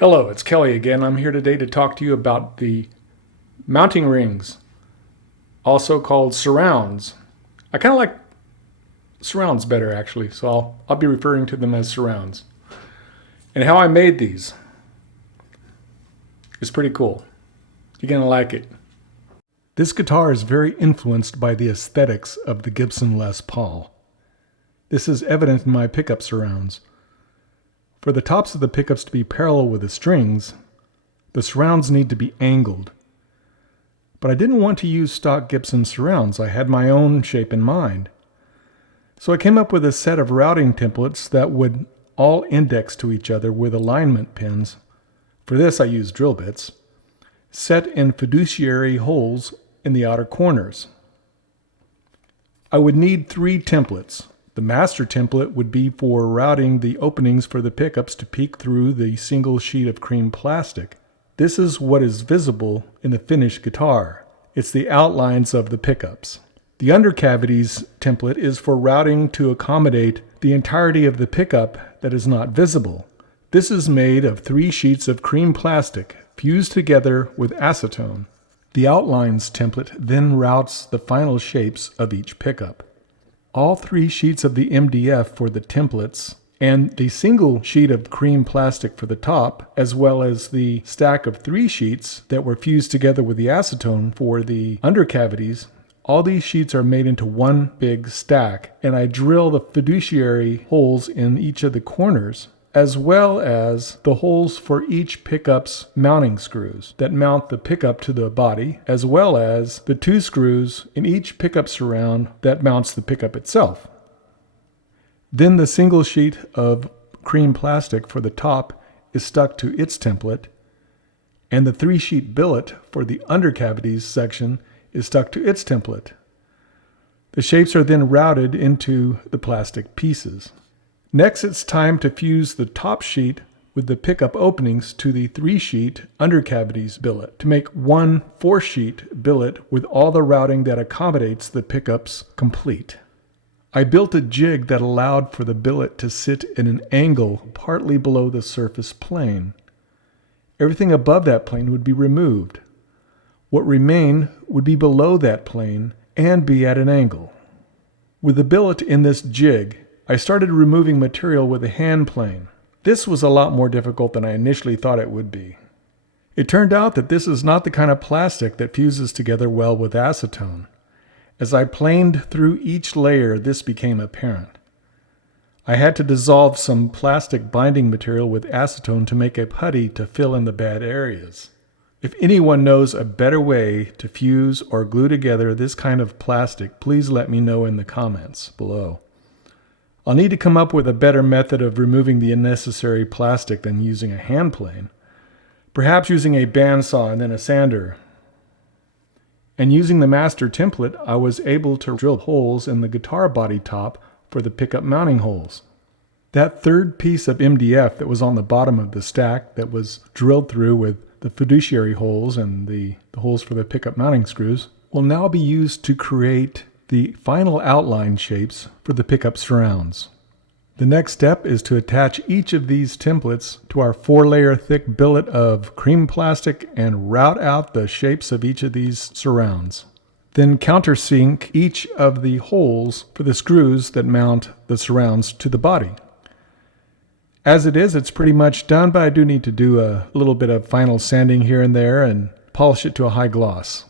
Hello, it's Kelly again. I'm here today to talk to you about the mounting rings, also called surrounds. I kind of like surrounds better actually, so I'll be referring to them as surrounds. And how I made these is pretty cool. You're going to like it. This guitar is very influenced by the aesthetics of the Gibson Les Paul. This is evident in my pickup surrounds. For the tops of the pickups to be parallel with the strings, the surrounds need to be angled. But I didn't want to use stock Gibson surrounds. I had my own shape in mind. So I came up with a set of routing templates that would all index to each other with alignment pins. For this I used drill bits, set in fiduciary holes in the outer corners. I would need 3 templates. The master template would be for routing the openings for the pickups to peek through the single sheet of cream plastic. This is what is visible in the finished guitar. It's the outlines of the pickups. The undercavities template is for routing to accommodate the entirety of the pickup that is not visible. This is made of 3 sheets of cream plastic fused together with acetone. The outlines template then routes the final shapes of each pickup. All 3 sheets of the MDF for the templates and the single sheet of cream plastic for the top, as well as the stack of 3 sheets that were fused together with the acetone for the undercavities, all these sheets are made into one big stack, and I drill the fiduciary holes in each of the corners, as well as the holes for each pickup's mounting screws that mount the pickup to the body, as well as the 2 screws in each pickup surround that mounts the pickup itself. Then the single sheet of cream plastic for the top is stuck to its template, and the 3-sheet billet for the undercavities section is stuck to its template. The shapes are then routed into the plastic pieces. Next, it's time to fuse the top sheet with the pickup openings to the 3-sheet undercavities billet to make one 4-sheet billet with all the routing that accommodates the pickups complete. I built a jig that allowed for the billet to sit in an angle partly below the surface plane. Everything above that plane would be removed. What remained would be below that plane and be at an angle. With the billet in this jig, I started removing material with a hand plane. This was a lot more difficult than I initially thought it would be. It turned out that this is not the kind of plastic that fuses together well with acetone. As I planed through each layer, this became apparent. I had to dissolve some plastic binding material with acetone to make a putty to fill in the bad areas. If anyone knows a better way to fuse or glue together this kind of plastic, please let me know in the comments below. I'll need to come up with a better method of removing the unnecessary plastic than using a hand plane. Perhaps using a bandsaw and then a sander. And using the master template, I was able to drill holes in the guitar body top for the pickup mounting holes. That 3rd piece of MDF that was on the bottom of the stack that was drilled through with the fiduciary holes and the holes for the pickup mounting screws will now be used to create the final outline shapes for the pickup surrounds. The next step is to attach each of these templates to our 4-layer thick billet of cream plastic and route out the shapes of each of these surrounds. Then countersink each of the holes for the screws that mount the surrounds to the body. As it is, it's pretty much done, but I do need to do a little bit of final sanding here and there and polish it to a high gloss.